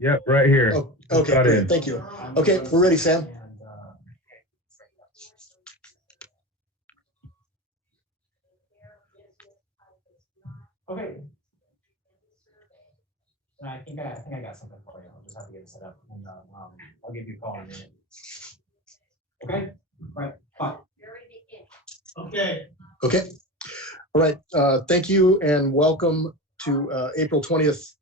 Yep, right here. Oh, okay, great. Thank you. Okay, we're ready, Sam. Okay. I think I got something for you. I'll just have to get it set up, and I'll give you a call in a minute. Okay. All right. Fine. Okay. Okay. All right. Thank you and welcome to April 20th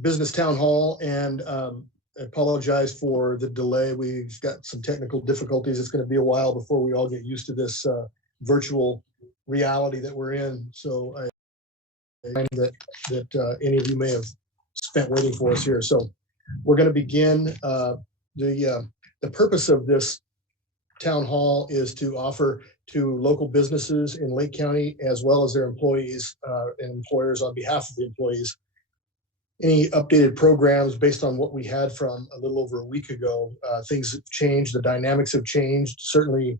Business Town Hall. And I apologize for the delay. We've got some technical difficulties. It's going to be a while before we all get used to this virtual reality that we're in. So I find that any of you may have spent waiting for us here. So we're going to begin. The purpose of this town hall is to offer to local businesses in Lake County, as well as their employees and employers, on behalf of the employees, any updated programs based on what we had from a little over a week ago. Things have changed, the dynamics have changed. Certainly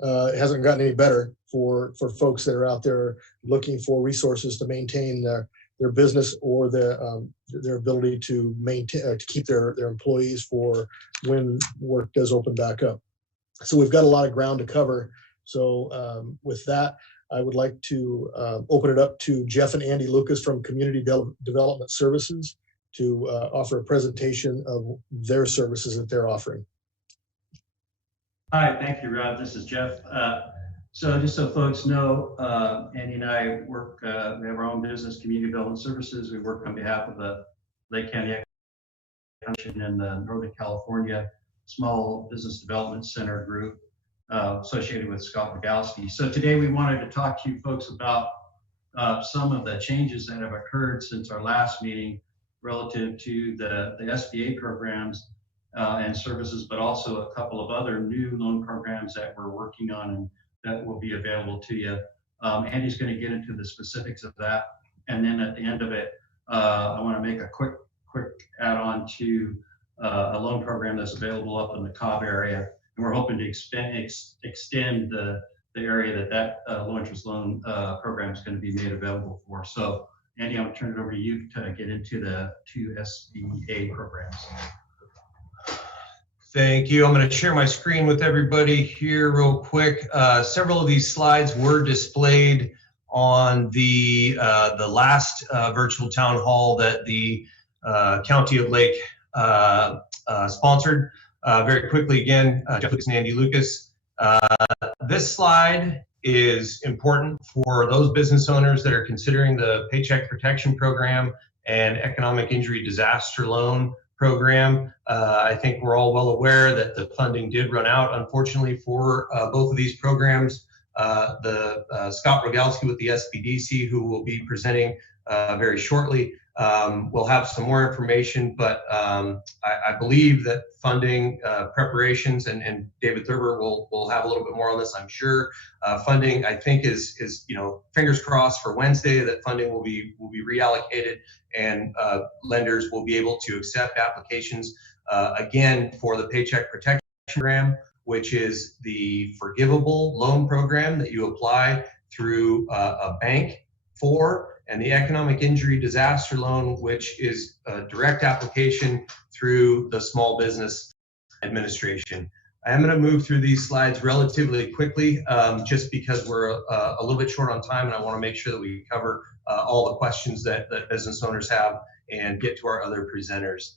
it hasn't gotten any better for folks that are out there looking for resources to maintain their business or their ability to maintain to keep their employees for when work does open back up. So we've got a lot of ground to cover. So with that, I would like to open it up to Jeff and Andy Lucas from Community Development Services to offer a presentation of their services that they're offering. Hi, thank you, Rob. This is Jeff. So just so folks know, Andy and I work, we have our own business, Community Development Services. We work on behalf of the Lake County and the Northern California Small Business Development Center group associated with Scott Rogalski. So today we wanted to talk to you folks about some of the changes that have occurred since our last meeting relative to the SBA programs and services, but also a couple of other new loan programs that we're working on and that will be available to you. Andy's going to get into the specifics of that. And then at the end of it, I want to make a quick add-on to a loan program that's available up in the Cobb area. And we're hoping to extend the area that low interest loan program is going to be made available for. So Andy, I'm going to turn it over to you to get into the two SBA programs. Thank you. I'm going to share my screen with everybody here real quick. Several of these slides were displayed on the last virtual town hall that the County of Lake sponsored. Very quickly again, Jeff Lucas and Andy Lucas. This slide is important for those business owners that are considering the Paycheck Protection Program and Economic Injury Disaster Loan Program. I think we're all well aware that the funding did run out, unfortunately, for both of these programs. Scott Rogalski with the SBDC, who will be presenting very shortly, we'll have some more information, but I believe that funding preparations, and David Thurber will have a little bit more on this, I'm sure. Funding, I think, is fingers crossed for Wednesday that funding will be reallocated and lenders will be able to accept applications again for the Paycheck Protection Program, which is the forgivable loan program that you apply through a bank for, and the Economic Injury Disaster Loan, which is a direct application through the Small Business Administration. I am going to move through these slides relatively quickly, just because we're a little bit short on time, and I want to make sure that we cover all the questions that business owners have and get to our other presenters.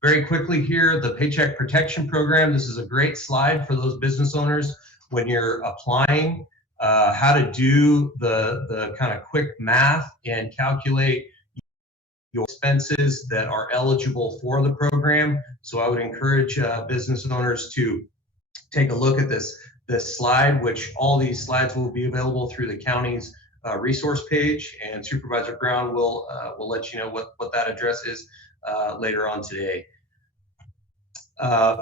Very quickly here, the Paycheck Protection Program. This is a great slide for those business owners when you're applying, how to do the kind of quick math and calculate your expenses that are eligible for the program. So I would encourage business owners to take a look at this slide, which all these slides will be available through the county's resource page, and Supervisor Brown will let you know what that address is later on today.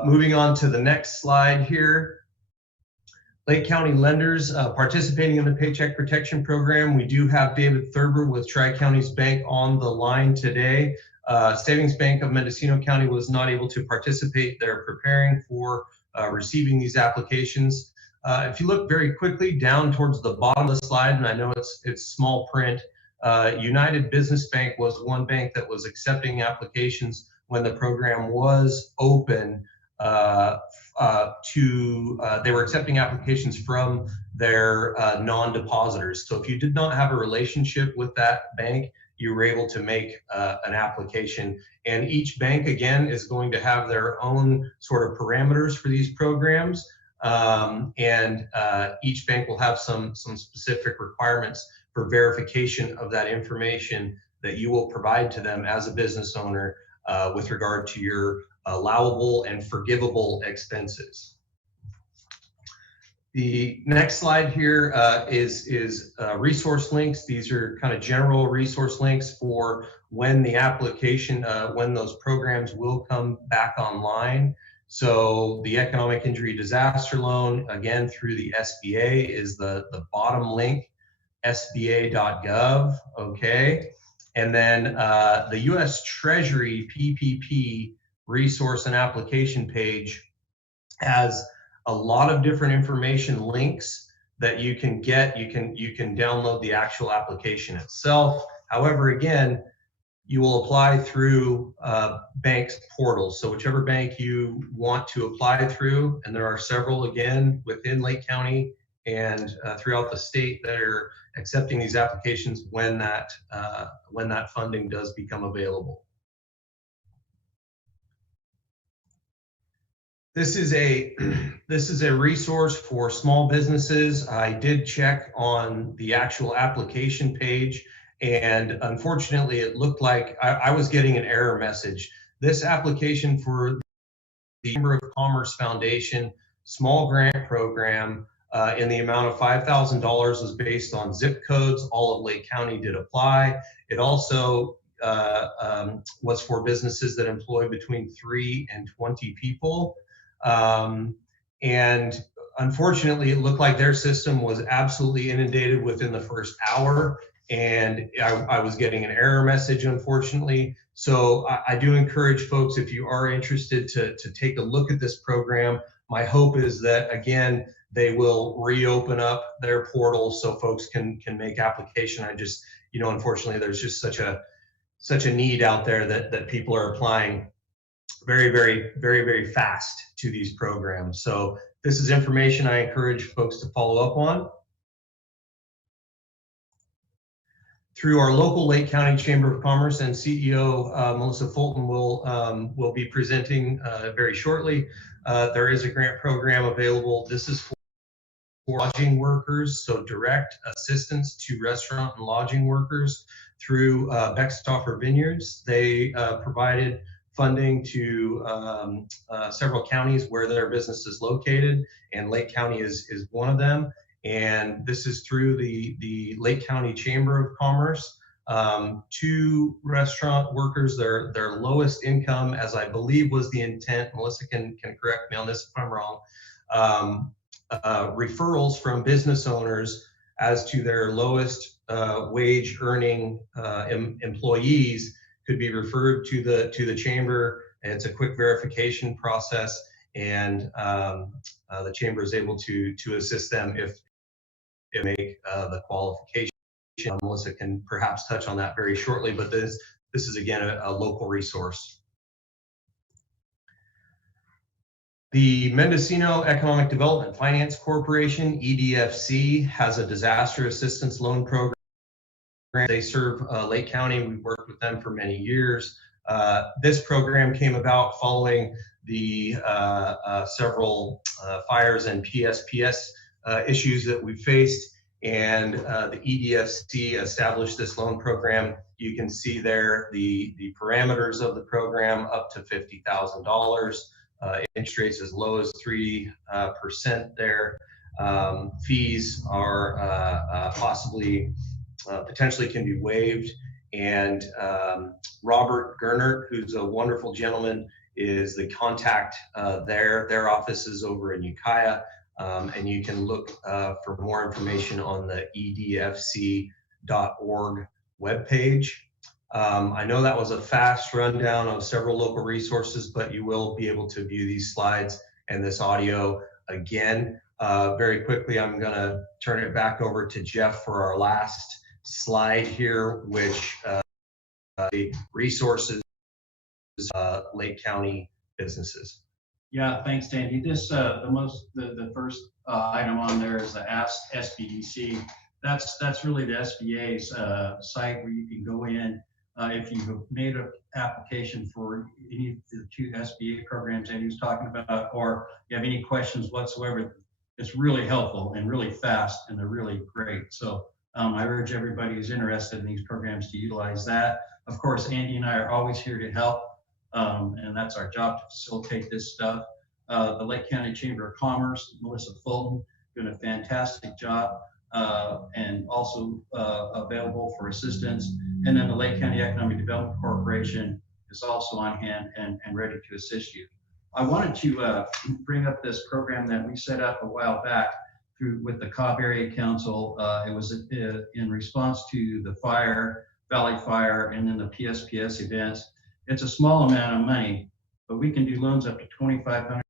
Moving on to the next slide here. Lake County lenders participating in the Paycheck Protection Program. We do have David Thurber with Tri-Counties Bank on the line today. Savings Bank of Mendocino County was not able to participate. They're preparing for receiving these applications. If you look very quickly down towards the bottom of the slide, and I know it's small print, United Business Bank was one bank that was accepting applications when the program was open. They were accepting applications from their non-depositors. So if you did not have a relationship with that bank, you were able to make an application. And each bank, again, is going to have their own sort of parameters for these programs. Each bank will have some specific requirements for verification of that information that you will provide to them as a business owner with regard to your allowable and forgivable expenses. The next slide here is resource links. These are kind of general resource links for when the application, when those programs will come back online. So the Economic Injury Disaster Loan, again, through the SBA is the bottom link, sba.gov, okay? And then the US Treasury PPP resource and application page has a lot of different information links that you can get. You can download the actual application itself. However, again, you will apply through bank's portals. So whichever bank you want to apply through, and there are several, again, within Lake County and throughout the state that are accepting these applications when that funding does become available. This is a resource for small businesses. I did check on the actual application page, and unfortunately it looked like I was getting an error message. This application for the Chamber of Commerce Foundation small grant program in the amount of $5,000 was based on zip codes. All of Lake County did apply. It also was for businesses that employ between 3 and 20 people. And unfortunately, it looked like their system was absolutely inundated within the first hour, and I was getting an error message, unfortunately. So I do encourage folks, if you are interested, to take a look at this program. My hope is that, again, they will reopen up their portal so folks can make application. I just, unfortunately, there's just such a need out there that people are applying very, very, very, very fast to these programs. So this is information I encourage folks to follow up on. Through our local Lake County Chamber of Commerce, and CEO Melissa Fulton will be presenting very shortly. There is a grant program available. This is for lodging workers, so direct assistance to restaurant and lodging workers through Beckstoffer Vineyards. They provided funding to several counties where their business is located, and Lake County is one of them. And this is through the Lake County Chamber of Commerce to restaurant workers. Their lowest income, as I believe was the intent, Melissa can correct me on this if I'm wrong, referrals from business owners as to their lowest wage earning employees could be referred to the chamber. It's a quick verification process, and the chamber is able to assist them if they make the qualification. Melissa can perhaps touch on that very shortly, but this is again a local resource. The Mendocino Economic Development Finance Corporation, EDFC, has a disaster assistance loan program. They serve Lake County. We've worked with them for many years. This program came about following the several fires and PSPS issues that we faced, and the EDFC established this loan program. You can see there the parameters of the program, up to $50,000. Interest rates as low as 3% there. Fees are potentially can be waived. And Robert Gernert, who's a wonderful gentleman, is the contact there. Their office is over in Ukiah, and you can look for more information on the edfc.org webpage. I know that was a fast rundown of several local resources, but you will be able to view these slides and this audio again. Very quickly, I'm going to turn it back over to Jeff for our last slide here, which the resources Lake County businesses. Yeah, thanks, Danny. This, the first item on there is the Ask SBDC. That's really the SBA's site where you can go in if you've made an application for any of the 2 SBA programs that he was talking about, or you have any questions whatsoever. It's really helpful and really fast, and they're really great. So I urge everybody who's interested in these programs to utilize that. Of course, Andy and I are always here to help. And that's our job, to facilitate this stuff. The Lake County Chamber of Commerce, Melissa Fulton, doing a fantastic job, and also available for assistance. And then the Lake County Economic Development Corporation is also on hand and ready to assist you. I wanted to bring up this program that we set up a while back with the Cobb Area Council. It was in response to the fire, Valley Fire, and then the PSPS events. It's a small amount of money, but we can do loans up to $2,500,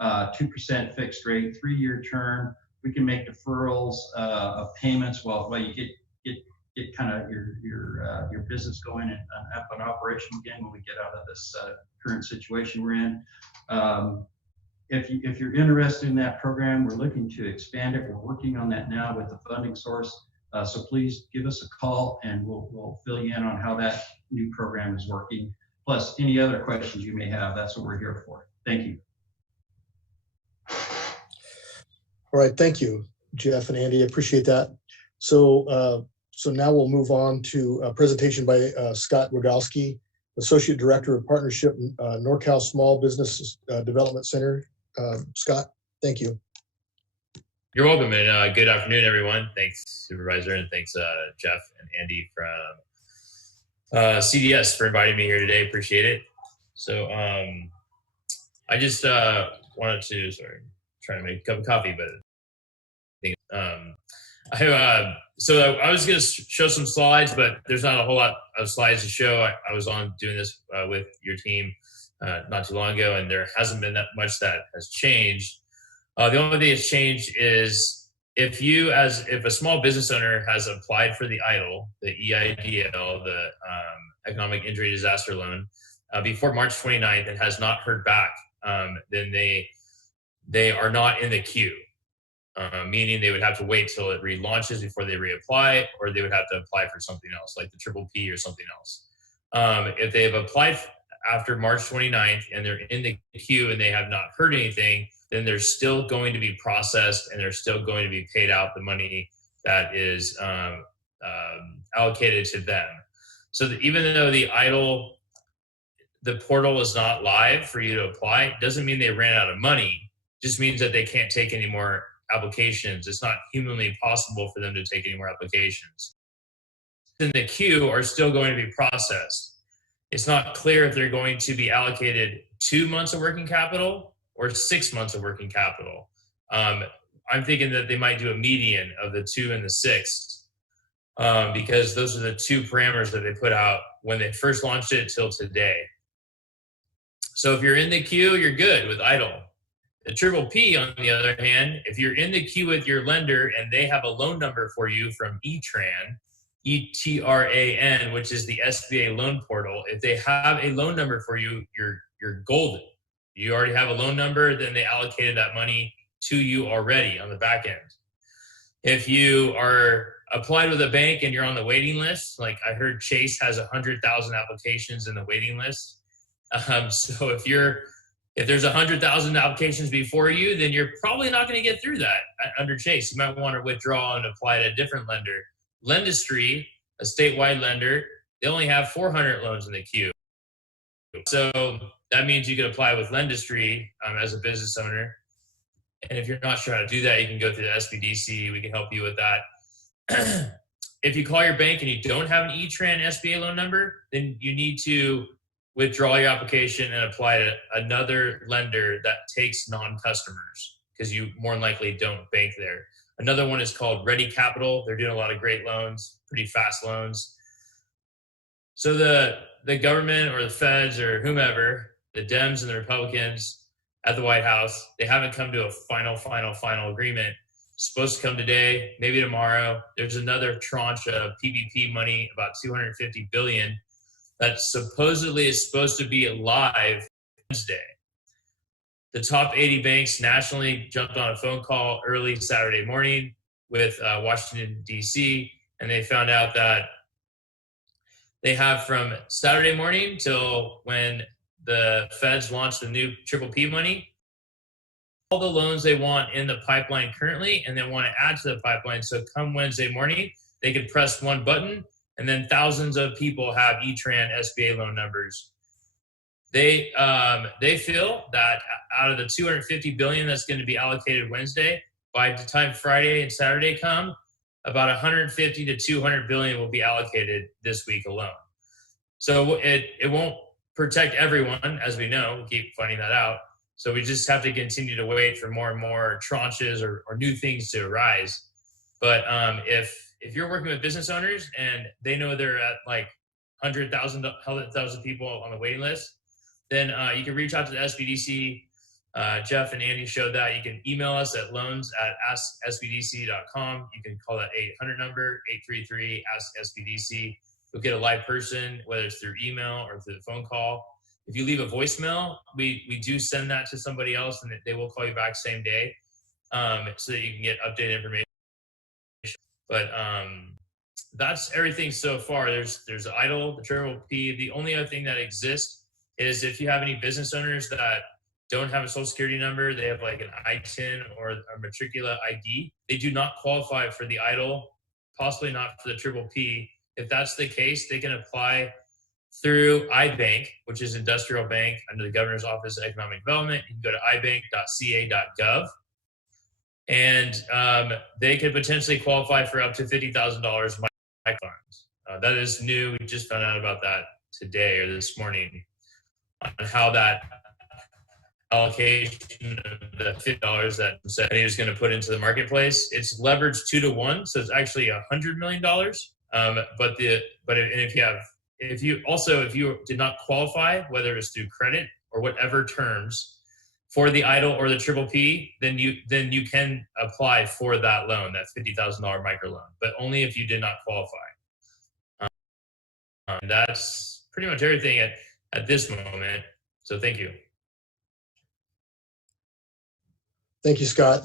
2% fixed rate, 3-year term. We can make deferrals of payments while you get kind of your business going and up and operational again when we get out of this current situation we're in. If you're interested in that program, we're looking to expand it. We're working on that now with the funding source. So please give us a call and we'll fill you in on how that new program is working. Plus any other questions you may have, that's what we're here for. Thank you. All right, thank you, Jeff and Andy. I appreciate that. So now we'll move on to a presentation by Scott Rogowski, Associate Director of Partnership, NorCal Small Business Development Center. Scott, thank you. You're welcome, and good afternoon, everyone. Thanks, Supervisor, and thanks, Jeff and Andy from CDS for inviting me here today. Appreciate it. So I just wanted to, trying to make a cup of coffee, but so I was going to show some slides, but there's not a whole lot of slides to show. I was on doing this with your team not too long ago, and there hasn't been that much that has changed. The only thing that's changed is if a small business owner has applied for the EIDL, the EIDL, the Economic Injury Disaster Loan, before March 29th and has not heard back, then they are not in the queue, meaning they would have to wait till it relaunches before they reapply, or they would have to apply for something else, like the PPP or something else. If they have applied after March 29th and they're in the queue and they have not heard anything, then they're still going to be processed and they're still going to be paid out the money that is allocated to them. So that even though the EIDL, the portal is not live for you to apply, doesn't mean they ran out of money. Just means that they can't take any more applications. It's not humanly possible for them to take any more applications. In the queue are still going to be processed. It's not clear if they're going to be allocated 2 months of working capital or 6 months of working capital. I'm thinking that they might do a median of the 2 and the 6, because those are the 2 parameters that they put out when they first launched it till today. So if you're in the queue, you're good with EIDL. The PPP, on the other hand, if you're in the queue with your lender and they have a loan number for you from ETRAN, ETRAN, which is the SBA loan portal, if they have a loan number for you, you're golden. You already have a loan number, then they allocated that money to you already on the back end. If you are applied with a bank and you're on the waiting list, like I heard Chase has 100,000 applications in the waiting list. So if there's 100,000 applications before you, then you're probably not going to get through that under Chase. You might want to withdraw and apply to a different lender. Lendistry, a statewide lender, they only have 400 loans in the queue. So that means you can apply with Lendistry as a business owner. And if you're not sure how to do that, you can go through the SBDC. We can help you with that. If you call your bank and you don't have an ETRAN SBA loan number, then you need to withdraw your application and apply to another lender that takes non-customers, because you more than likely don't bank there. Another one is called Ready Capital. They're doing a lot of great loans, pretty fast loans. So the government or the feds or whomever, the Dems and the Republicans at the White House, they haven't come to a final agreement. supposed to come today, maybe tomorrow. There's another tranche of PPP money, about 250 billion, that supposedly is supposed to be live Wednesday. The top 80 banks nationally jumped on a phone call early Saturday morning with Washington, D.C., and they found out that they have from Saturday morning till when the feds launch the new PPP money, all the loans they want in the pipeline currently, and they want to add to the pipeline. So come Wednesday morning, they can press one button, and then thousands of people have E-Tran SBA loan numbers. They feel that out of the 250 billion that's going to be allocated Wednesday, by the time Friday and Saturday come, about 150 to 200 billion will be allocated this week alone. So it won't protect everyone, as we know. We keep finding that out. So we just have to continue to wait for more and more tranches or new things to arise. But if you're working with business owners and they know they're at like 100,000 people on the waiting list, then you can reach out to the SBDC. Jeff and Andy showed that. You can email us at loans@sbdc.com. You can call that 800 number, 833-ASK-SBDC. You'll get a live person, whether it's through email or through the phone call. If you leave a voicemail, we do send that to somebody else, and they will call you back same day, so that you can get updated information. But that's everything so far. There's EIDL, the PPP. The only other thing that exists is if you have any business owners that don't have a social security number, they have like an ITIN or a matricula ID, they do not qualify for the EIDL, possibly not for the PPP. If that's the case, they can apply through iBank, which is Industrial Bank under the Governor's Office of Economic Development. You can go to ibank.ca.gov, and they could potentially qualify for up to $50,000 microfunds. That is new. We just found out about that today or this morning on how that allocation of the $50 that he was going to put into the marketplace. It's leveraged 2 to 1, so it's actually $100 million. If you did not qualify, whether it's through credit or whatever terms for the EIDL or the PPP, then you can apply for that loan, that $50,000 microloan, but only if you did not qualify. That's pretty much everything at this moment. So thank you. Thank you, Scott.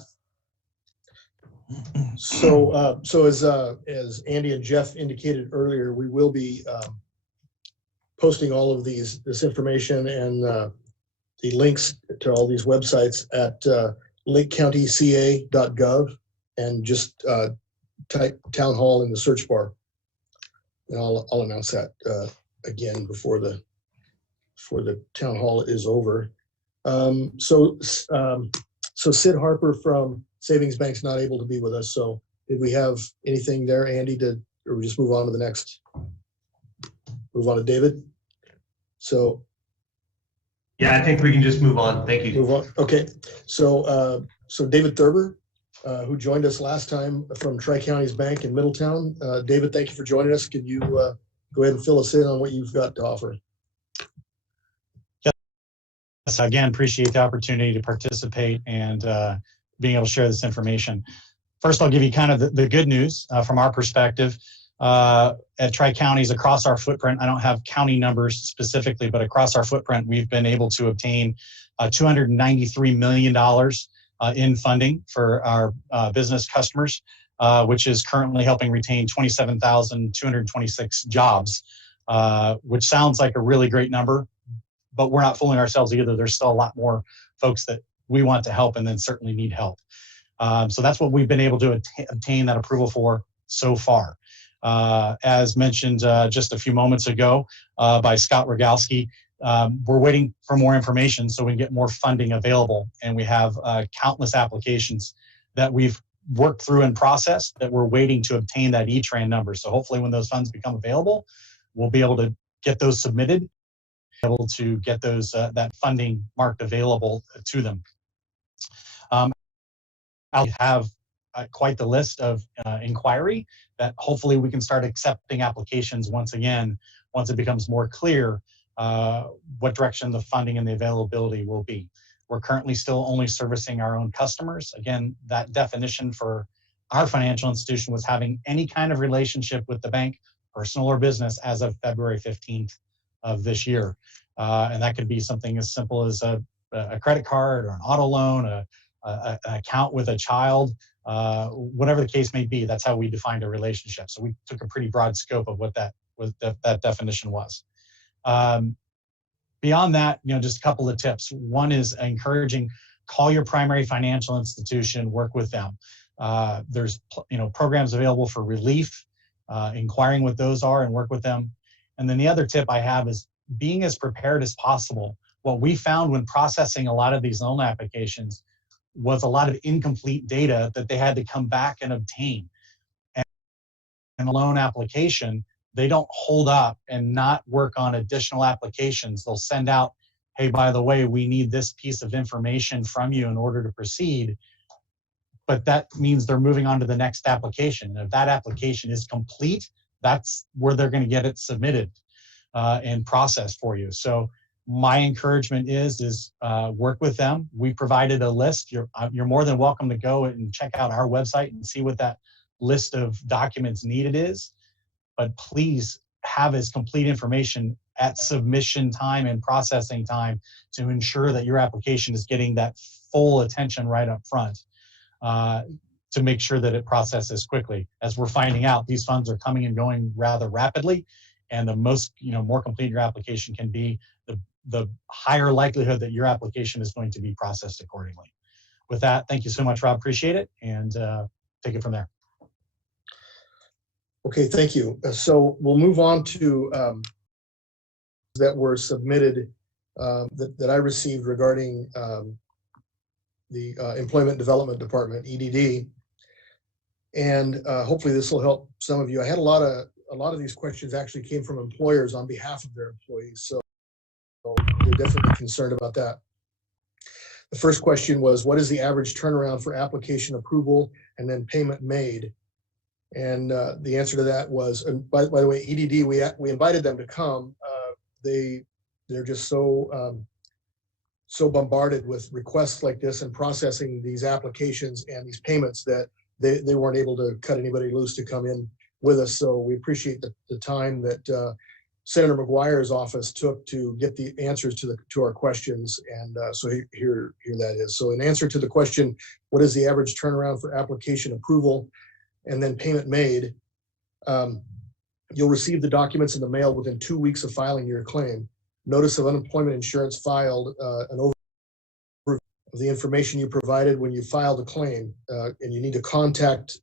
So as Andy and Jeff indicated earlier, we will be posting all of this information and the links to all these websites at lakecountyca.gov, and just type town hall in the search bar. And I'll announce that again before the town hall is over. So Sid Harper from Savings Bank's not able to be with us. So did we have anything there, Andy, or we just move on to the next? Move on to David? So. Yeah, I think we can just move on. Thank you. Move on. Okay. So David Thurber, who joined us last time from Tri-Counties Bank in Middletown. David, thank you for joining us. Can you go ahead and fill us in on what you've got to offer? Yes, again, appreciate the opportunity to participate and being able to share this information. First, I'll give you kind of the good news from our perspective. At Tri-Counties across our footprint, I don't have county numbers specifically, but across our footprint, we've been able to obtain $293 million in funding for our business customers, which is currently helping retain 27,226 jobs, which sounds like a really great number, but we're not fooling ourselves either. There's still a lot more folks that we want to help and then certainly need help. So that's what we've been able to obtain that approval for so far. As mentioned just a few moments ago by Scott Rogalski, we're waiting for more information so we can get more funding available. And we have countless applications that we've worked through and processed that we're waiting to obtain that E-Tran number. So hopefully when those funds become available, we'll be able to get those submitted, able to get those that funding marked available to them. I have quite the list of inquiry that hopefully we can start accepting applications once again, once it becomes more clear what direction the funding and the availability will be. We're currently still only servicing our own customers. Again, that definition for our financial institution was having any kind of relationship with the bank, personal or business, as of February 15th of this year. And that could be something as simple as a credit card or an auto loan, an account with a child, whatever the case may be. That's how we defined a relationship. So we took a pretty broad scope of what that definition was. Beyond that, just a couple of tips. One is encouraging, call your primary financial institution, work with them. There's programs available for relief, inquiring what those are and work with them. And then the other tip I have is being as prepared as possible. What we found when processing a lot of these loan applications was a lot of incomplete data that they had to come back and obtain. And a loan application, they don't hold up and not work on additional applications. They'll send out, hey, by the way, we need this piece of information from you in order to proceed. But that means they're moving on to the next application. And if that application is complete, that's where they're going to get it submitted and processed for you. So my encouragement is work with them. We provided a list. You're more than welcome to go and check out our website and see what that list of documents needed is. But please have as complete information at submission time and processing time to ensure that your application is getting that full attention right up front, to make sure that it processes quickly. As we're finding out, these funds are coming and going rather rapidly, and the more complete your application can be, the higher likelihood that your application is going to be processed accordingly. With that, thank you so much, Rob. Appreciate it, and take it from there. Okay, thank you. So we'll move on to that were submitted that I received regarding the Employment Development Department, EDD, and hopefully this will help some of you. I had a lot of these questions actually came from employers on behalf of their employees, so they're definitely concerned about that. The first question was, what is the average turnaround for application approval and then payment made? And the answer to that was, and by the way, EDD, we invited them to come. They're just so bombarded with requests like this and processing these applications and these payments that they weren't able to cut anybody loose to come in with us. So we appreciate the time that Senator McGuire's office took to get the answers to our questions. And so here that is. So in answer to the question, what is the average turnaround for application approval and then payment made? You'll receive the documents in the mail within 2 weeks of filing your claim. Notice of unemployment insurance filed, an overview of the information you provided when you filed a claim, and you need to contact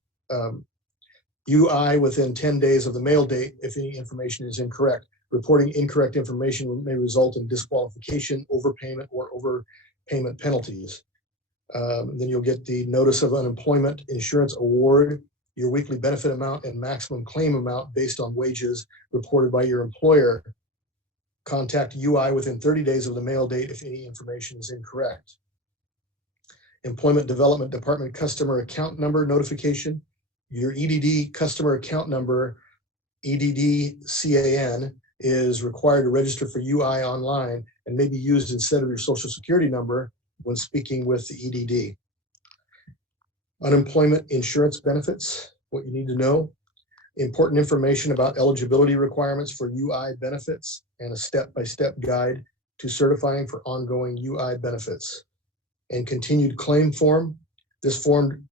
UI within 10 days of the mail date if any information is incorrect. Reporting incorrect information may result in disqualification, overpayment, or overpayment penalties. Then you'll get the notice of unemployment insurance award, your weekly benefit amount, and maximum claim amount based on wages reported by your employer. Contact UI within 30 days of the mail date if any information is incorrect. Employment Development Department customer account number notification. Your EDD customer account number, EDD-CAN, is required to register for UI online and may be used instead of your Social Security number when speaking with the EDD. Unemployment insurance benefits, what you need to know. Important information about eligibility requirements for UI benefits and a step-by-step guide to certifying for ongoing UI benefits. And continued claim form. This form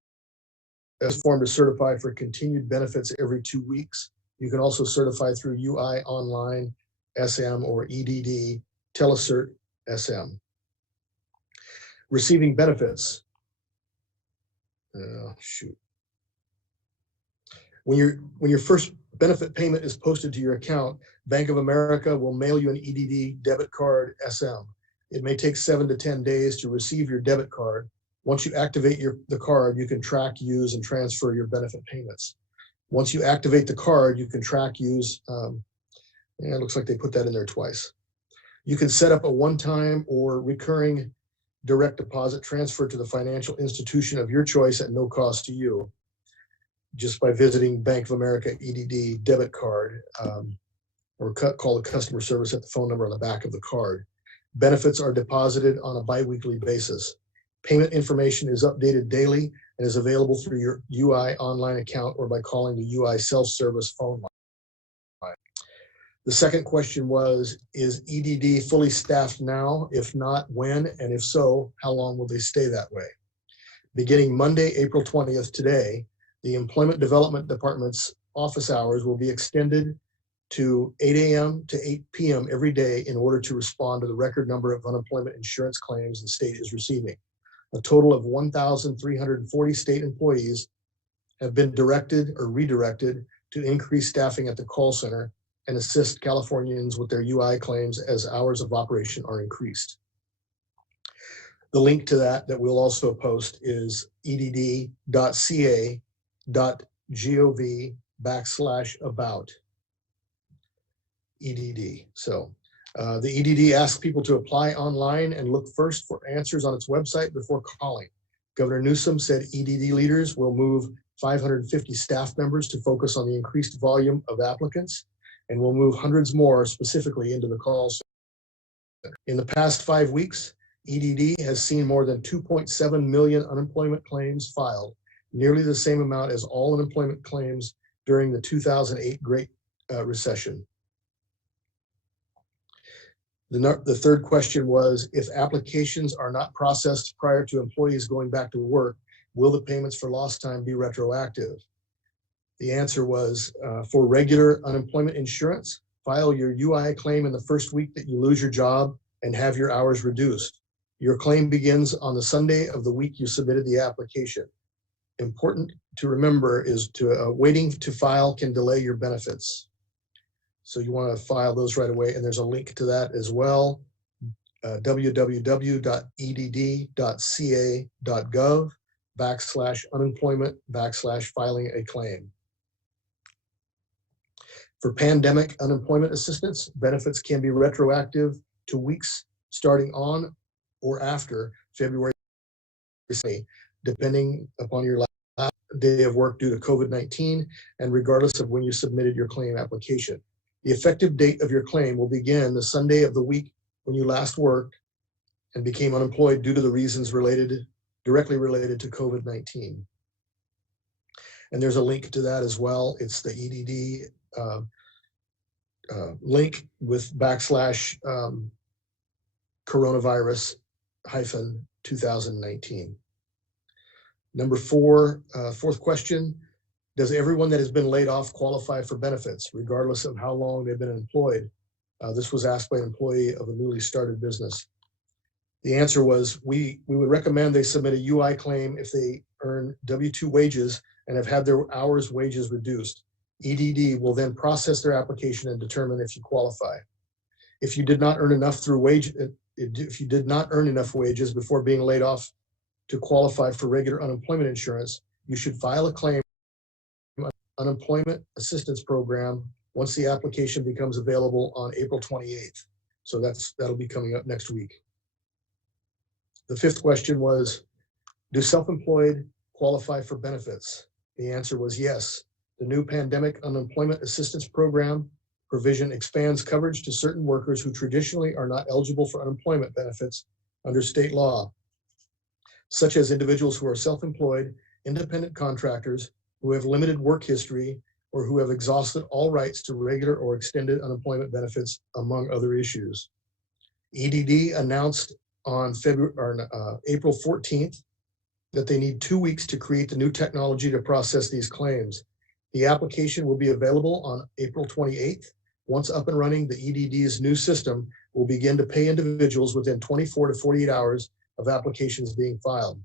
to certify for continued benefits every 2 weeks. You can also certify through UI Online SM or EDD Telecert SM. Receiving benefits. When your first benefit payment is posted to your account, Bank of America will mail you an EDD debit card SM. It may take 7 to 10 days to receive your debit card. Once you activate the card, you can track, use, and transfer your benefit payments. Once you activate the card, you can track, use, it looks like they put that in there twice. You can set up a one-time or recurring direct deposit transfer to the financial institution of your choice at no cost to you, just by visiting Bank of America EDD debit card, or call the customer service at the phone number on the back of the card. Benefits are deposited on a biweekly basis. Payment information is updated daily and is available through your UI online account or by calling the UI self-service phone line. The second question was, is EDD fully staffed now? If not, when? And if so, how long will they stay that way? Beginning Monday, April 20th today, the Employment Development Department's office hours will be extended to 8 a.m. to 8 p.m. every day in order to respond to the record number of unemployment insurance claims the state is receiving. A total of 1,340 state employees have been directed or redirected to increase staffing at the call center and assist Californians with their UI claims as hours of operation are increased. The link to that we'll also post is edd.ca.gov/about. EDD. So the EDD asks people to apply online and look first for answers on its website before calling. Governor Newsom said EDD leaders will move 550 staff members to focus on the increased volume of applicants, and will move hundreds more specifically into the call center. In the past 5 weeks, EDD has seen more than 2.7 million unemployment claims filed, nearly the same amount as all unemployment claims during the 2008 Great Recession. The third question was, if applications are not processed prior to employees going back to work, will the payments for lost time be retroactive? The answer was, for regular unemployment insurance, file your UI claim in the first week that you lose your job and have your hours reduced. Your claim begins on the Sunday of the week you submitted the application. Important to remember is waiting to file can delay your benefits. So you want to file those right away, and there's a link to that as well, www.edd.ca.gov/unemployment/filing a claim. For pandemic unemployment assistance, benefits can be retroactive to weeks starting on or after February, depending upon your last day of work due to COVID-19 and regardless of when you submitted your claim application. The effective date of your claim will begin the Sunday of the week when you last worked and became unemployed due to the reasons directly related to COVID-19. And there's a link to that as well. It's the EDD link with /coronavirus-2019. Number fourth question. Does everyone that has been laid off qualify for benefits, regardless of how long they've been employed? This was asked by an employee of a newly started business. The answer was, we would recommend they submit a UI claim if they earn W-2 wages and have had their hours wages reduced. EDD will then process their application and determine if you qualify. If you did not earn enough if you did not earn enough wages before being laid off to qualify for regular unemployment insurance, you should file a claim unemployment assistance program once the application becomes available on April 28th. So that'll be coming up next week. The fifth question was, do self-employed qualify for benefits? The answer was yes. The new pandemic unemployment assistance program provision expands coverage to certain workers who traditionally are not eligible for unemployment benefits under state law, such as individuals who are self-employed, independent contractors, who have limited work history, or who have exhausted all rights to regular or extended unemployment benefits, among other issues. EDD announced on April 14th that they need 2 weeks to create the new technology to process these claims. The application will be available on April 28th. Once up and running, the EDD's new system will begin to pay individuals within 24 to 48 hours of applications being filed.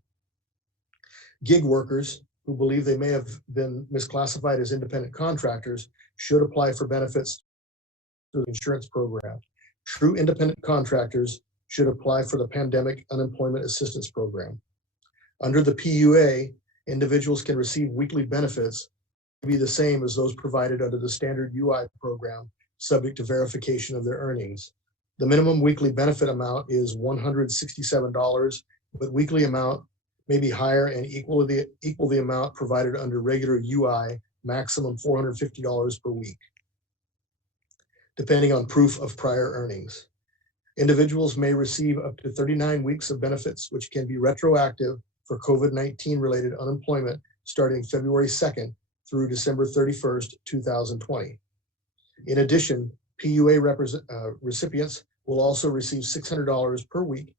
Gig workers who believe they may have been misclassified as independent contractors should apply for benefits through the insurance program. True independent contractors should apply for the Pandemic Unemployment Assistance Program. Under the PUA, individuals can receive weekly benefits to be the same as those provided under the standard UI program, subject to verification of their earnings. The minimum weekly benefit amount is $167, but weekly amount may be higher and equal the amount provided under regular UI, maximum $450 per week, depending on proof of prior earnings. Individuals may receive up to 39 weeks of benefits, which can be retroactive for COVID-19 related unemployment starting February 2nd through December 31st, 2020. In addition, PUA recipients will also receive $600 per week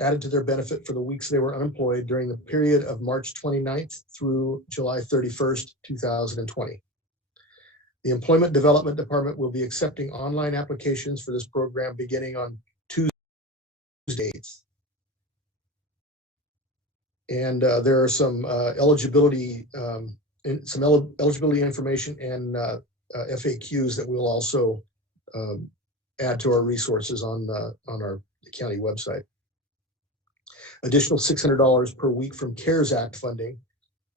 added to their benefit for the weeks they were unemployed during the period of March 29th through July 31st, 2020. The Employment Development Department will be accepting online applications for this program beginning on Tuesdays. And there are some eligibility information and FAQs that we'll also add to our resources on our county website. Additional $600 per week from CARES Act funding.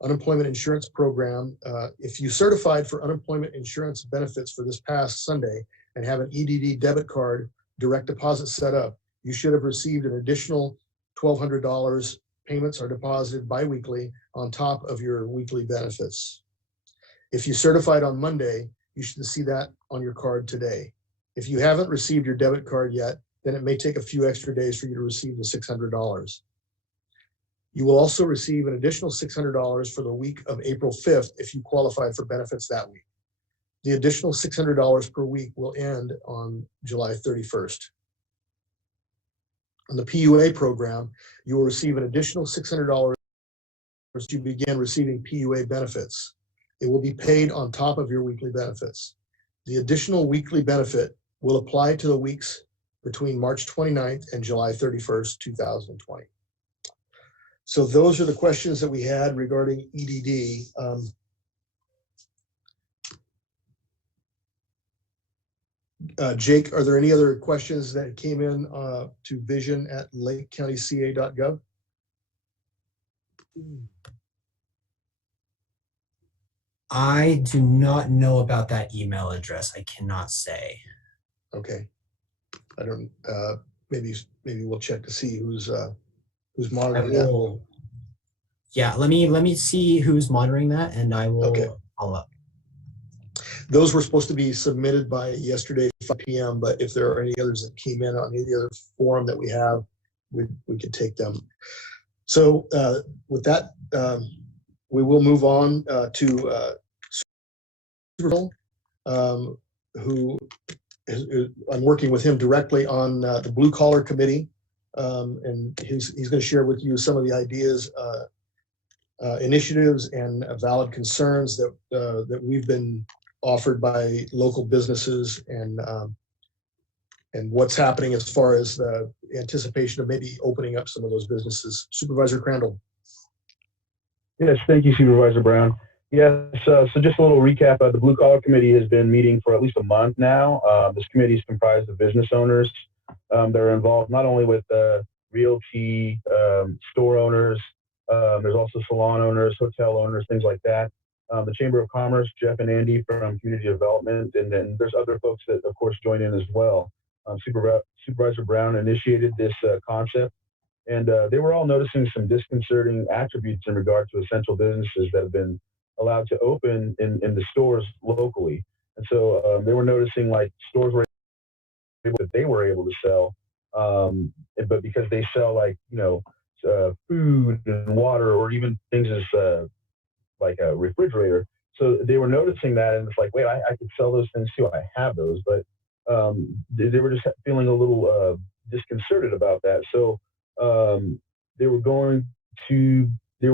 Unemployment insurance program. If you certified for unemployment insurance benefits for this past Sunday and have an EDD debit card direct deposit set up, you should have received an additional $1,200. Payments are deposited biweekly on top of your weekly benefits. If you certified on Monday, you should see that on your card today. If you haven't received your debit card yet, then it may take a few extra days for you to receive the $600. You will also receive an additional $600 for the week of April 5th if you qualify for benefits that week. The additional $600 per week will end on July 31st. On the PUA program, you will receive an additional $600 to begin receiving PUA benefits. It will be paid on top of your weekly benefits. The additional weekly benefit will apply to the weeks between March 29th and July 31st, 2020. So those are the questions that we had regarding EDD. Jake, are there any other questions that came in to vision@lakecountyca.gov? I do not know about that email address. I cannot say. Okay. I don't, maybe we'll check to see who's monitoring that. Yeah, let me see who's monitoring that, and I will follow up. Those were supposed to be submitted by yesterday, 5 p.m., but if there are any others that came in on any other forum that we have, we could take them. So with that, we will move on to Superville, who I'm working with him directly on the Blue Collar Committee, and he's going to share with you some of the ideas, initiatives, and valid concerns that we've been offered by local businesses, and what's happening as far as the anticipation of maybe opening up some of those businesses. Supervisor Crandall. Yes, thank you, Supervisor Brown. Yes, so just a little recap. The Blue Collar Committee has been meeting for at least a month now. This committee is comprised of business owners that are involved not only with realty, store owners, there's also salon owners, hotel owners, things like that. The Chamber of Commerce, Jeff and Andy from Community Development, and then there's other folks that, of course, join in as well. Supervisor Brown initiated this concept, and they were all noticing some disconcerting attributes in regard to essential businesses that have been allowed to open in the stores locally. And so they were noticing like stores were able, that they were able to sell, but because they sell like, food and water, or even things as like a refrigerator. So they were noticing that, and it's like, wait, I could sell those things too. I have those, but they were just feeling a little disconcerted about that. So they were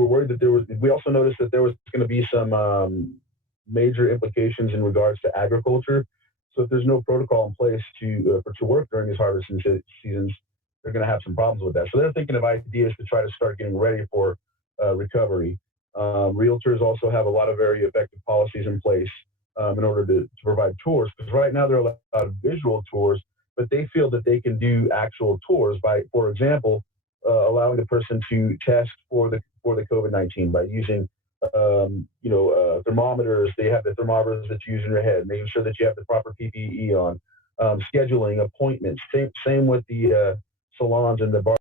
worried that we also noticed that there was going to be some major implications in regards to agriculture. So if there's no protocol in place to work during these harvesting seasons, they're going to have some problems with that. So they're thinking of ideas to try to start getting ready for recovery. Realtors also have a lot of very effective policies in place in order to provide tours, because right now they're allowed visual tours, but they feel that they can do actual tours by, for example, allowing the person to test for the COVID-19 by using thermometers. They have the thermometers that you use in your head, making sure that you have the proper PPE on, scheduling appointments. Same with the salons and the bar.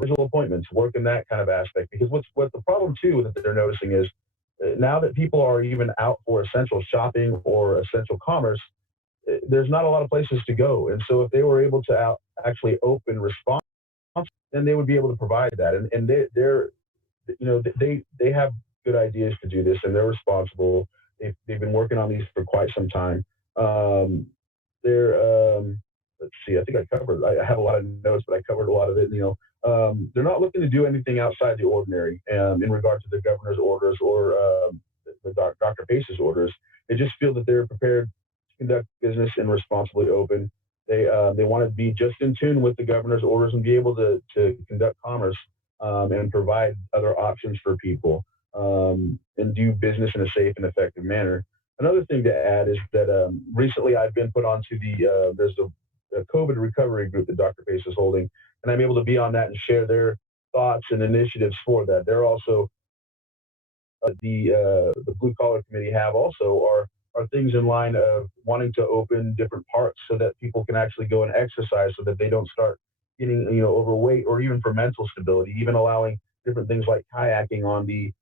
Visual appointments, work in that kind of aspect. Because what the problem too that they're noticing is now that people are even out for essential shopping or essential commerce, there's not a lot of places to go. And so if they were able to actually open response, then they would be able to provide that. And they're, you know, they have good ideas to do this, and they're responsible. They've been working on these for quite some time. Let's see, I think I have a lot of notes, but I covered a lot of it. You know, they're not looking to do anything outside the ordinary in regard to the governor's orders or Dr. Pace's orders. They just feel that they're prepared to conduct business and responsibly open. They want to be just in tune with the governor's orders and be able to conduct commerce and provide other options for people and do business in a safe and effective manner. Another thing to add is that recently I've been put onto there's a COVID recovery group that Dr. Pace is holding, and I'm able to be on that and share their thoughts and initiatives for that. They're also the Blue Collar Committee are things in line of wanting to open different parks so that people can actually go and exercise so that they don't start getting, you know, overweight, or even for mental stability, even allowing different things like kayaking on the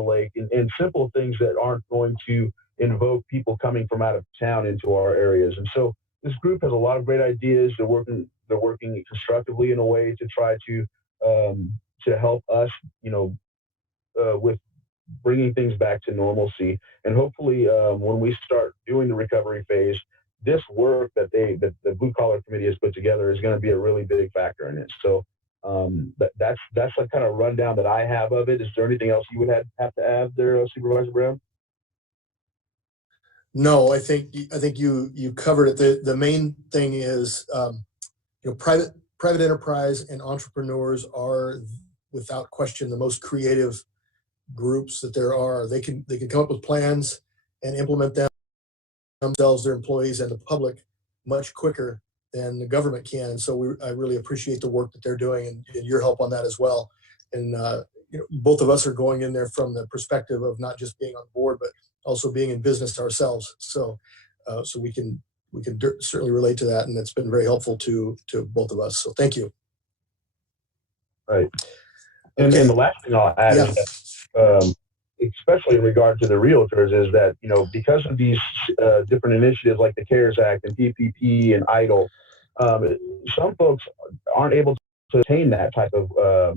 lake and simple things that aren't going to invoke people coming from out of town into our areas. And so this group has a lot of great ideas. They're working constructively in a way to try to help us, you know, with bringing things back to normalcy. And hopefully when we start doing the recovery phase, this work that the Blue Collar Committee has put together is going to be a really big factor in it. So that's the kind of rundown that I have of it. Is there anything else you would have to add there, Supervisor Brown? No, I think you covered it. The main thing is, you know, private enterprise and entrepreneurs are without question the most creative groups that there are. They can come up with plans and implement them themselves, their employees, and the public much quicker than the government can. And so I really appreciate the work that they're doing and your help on that as well. And you know, both of us are going in there from the perspective of not just being on board, but also being in business ourselves. So we can certainly relate to that, and it's been very helpful to both of us. So thank you. Right. And the last thing I'll add is that, especially in regard to the realtors, is that, you know, because of these different initiatives like the CARES Act and PPP and EIDL, some folks aren't able to attain that type of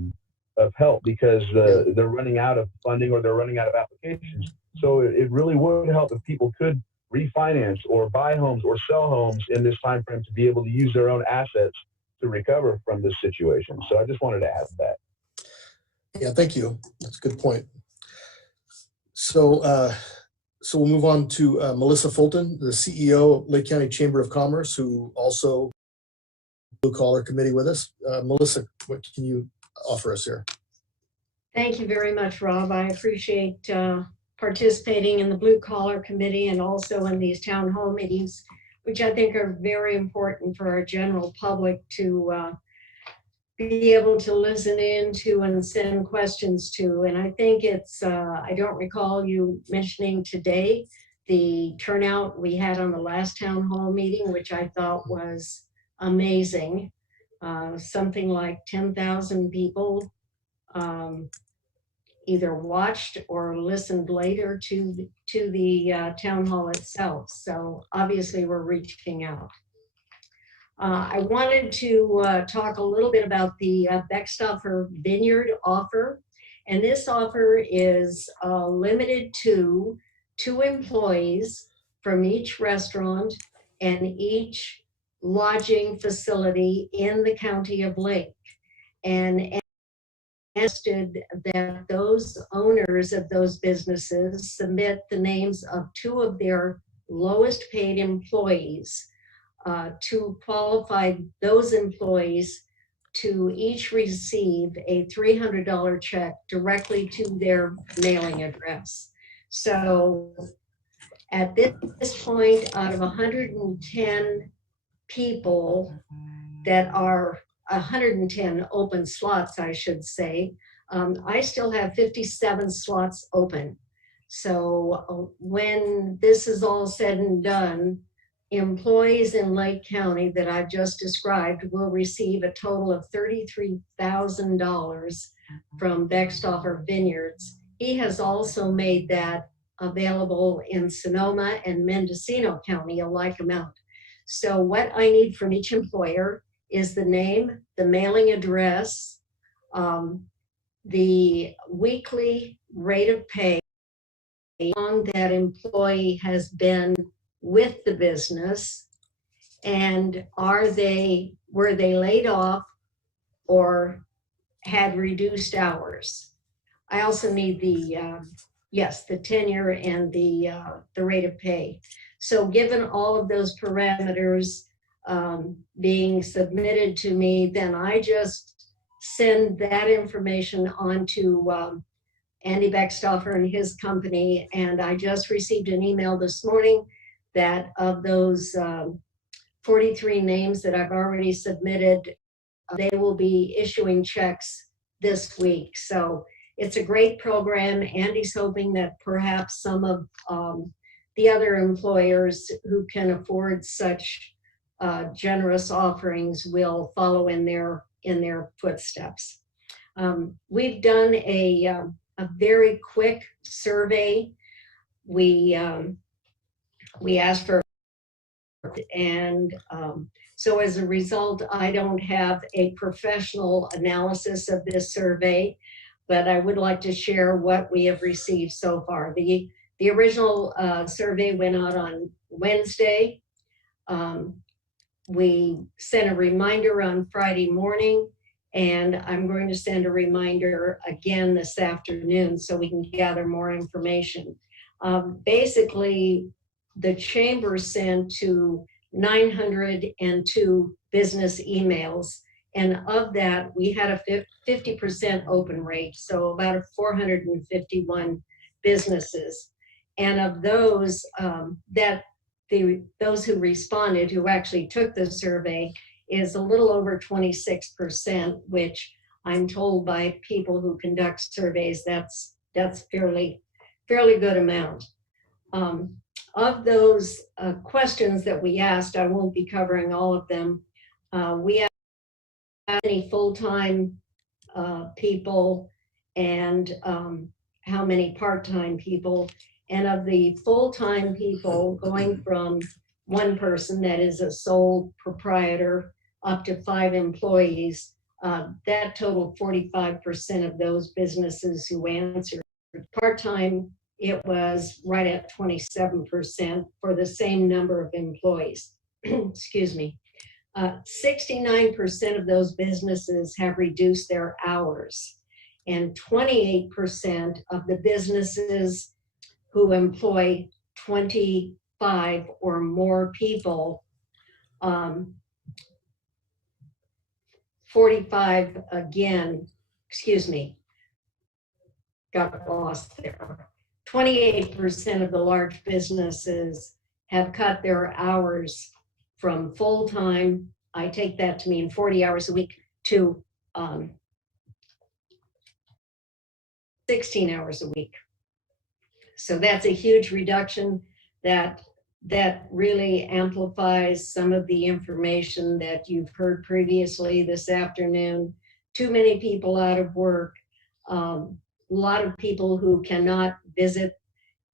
help because they're running out of funding or they're running out of applications. So it really would help if people could refinance or buy homes or sell homes in this time frame to be able to use their own assets to recover from this situation. So I just wanted to add that. Yeah, thank you. That's a good point. So we'll move on to Melissa Fulton, the CEO of Lake County Chamber of Commerce, who also Blue Collar Committee with us. Melissa, what can you offer us here? Thank you very much, Rob. I appreciate participating in the Blue Collar Committee and also in these town hall meetings, which I think are very important for our general public to be able to listen in to and send questions to. And I think it's, I don't recall you mentioning today the turnout we had on the last town hall meeting, which I thought was amazing. Something like 10,000 people either watched or listened later to the town hall itself. So obviously we're reaching out. I wanted to talk a little bit about the Beckstoffer Vineyard offer. And this offer is limited to 2 employees from each restaurant and each lodging facility in the county of Lake. And suggested that those owners of those businesses submit the names of 2 of their lowest paid employees to qualify those employees to each receive a $300 check directly to their mailing address. So at this point, out of 110 people that are 110 open slots, I should say, I still have 57 slots open. So when this is all said and done, employees in Lake County that I've just described will receive a total of $33,000 from Beckstoffer Vineyards. He has also made that available in Sonoma and Mendocino County, a like amount. So what I need from each employer is the name, the mailing address, the weekly rate of pay, how long that employee has been with the business, and were they laid off or had reduced hours. I also need the tenure and the rate of pay. So given all of those parameters being submitted to me, then I just send that information on to Andy Beckstoffer and his company. And I just received an email this morning that of those 43 names that I've already submitted, they will be issuing checks this week. So it's a great program. Andy's hoping that perhaps some of the other employers who can afford such generous offerings will follow in their footsteps. We've done a very quick survey. We asked for, and so as a result, I don't have a professional analysis of this survey, but I would like to share what we have received so far. The original survey went out on Wednesday. We sent a reminder on Friday morning, and I'm going to send a reminder again this afternoon so we can gather more information. Basically, the chamber sent to 902 business emails, and of that, we had a 50% open rate, so about 451 businesses. And of those, those who responded, who actually took the survey, is a little over 26%, which I'm told by people who conduct surveys, that's fairly good amount. Of those questions that we asked, I won't be covering all of them. We asked how many full-time people and how many part-time people. And of the full-time people, going from one person that is a sole proprietor up to 5 employees, that totaled 45% of those businesses who answered. Part-time, it was right at 27% for the same number of employees. Excuse me. 69% of those businesses have reduced their hours, and 28% of the businesses who employ 25 or more people, 45 again, excuse me, got lost there. 28% of the large businesses have cut their hours from full-time, I take that to mean 40 hours a week, to 16 hours a week. So that's a huge reduction that really amplifies some of the information that you've heard previously this afternoon. Too many people out of work, a lot of people who cannot visit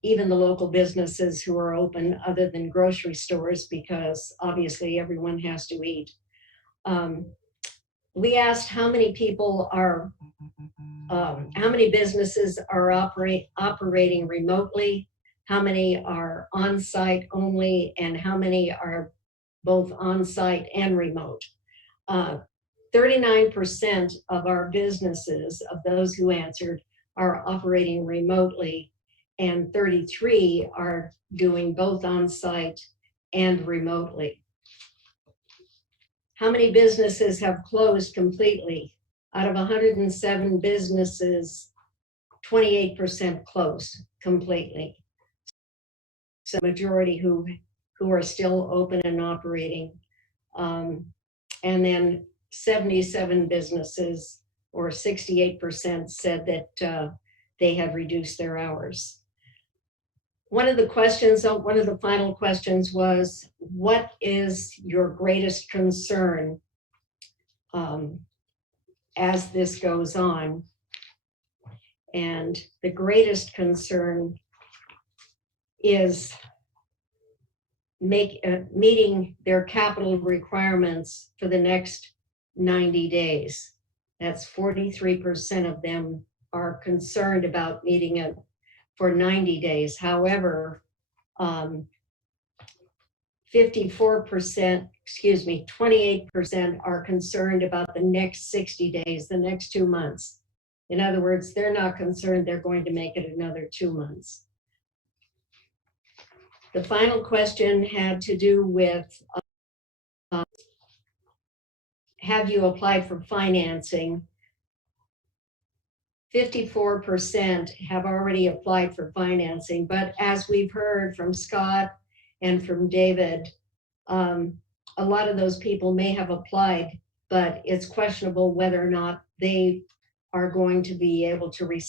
even the local businesses who are open other than grocery stores, because obviously everyone has to eat. We asked how many people are, how many businesses are operating remotely, how many are on-site only, and how many are both on-site and remote. 39% of our businesses, of those who answered, are operating remotely, and 33 are doing both on-site and remotely. How many businesses have closed completely? Out of 107 businesses, 28% closed completely. So majority who are still open and operating. And then 77 businesses, or 68%, said that they had reduced their hours. One of the final questions was, what is your greatest concern as this goes on? And the greatest concern is meeting their capital requirements for the next 90 days. That's 43% of them are concerned about meeting it for 90 days. However, 28% are concerned about the next 60 days, the next 2 months. In other words, they're not concerned they're going to make it another 2 months. The final question had to do with, have you applied for financing? 54% have already applied for financing, but as we've heard from Scott and from David, a lot of those people may have applied, but it's questionable whether or not they are going to be able to receive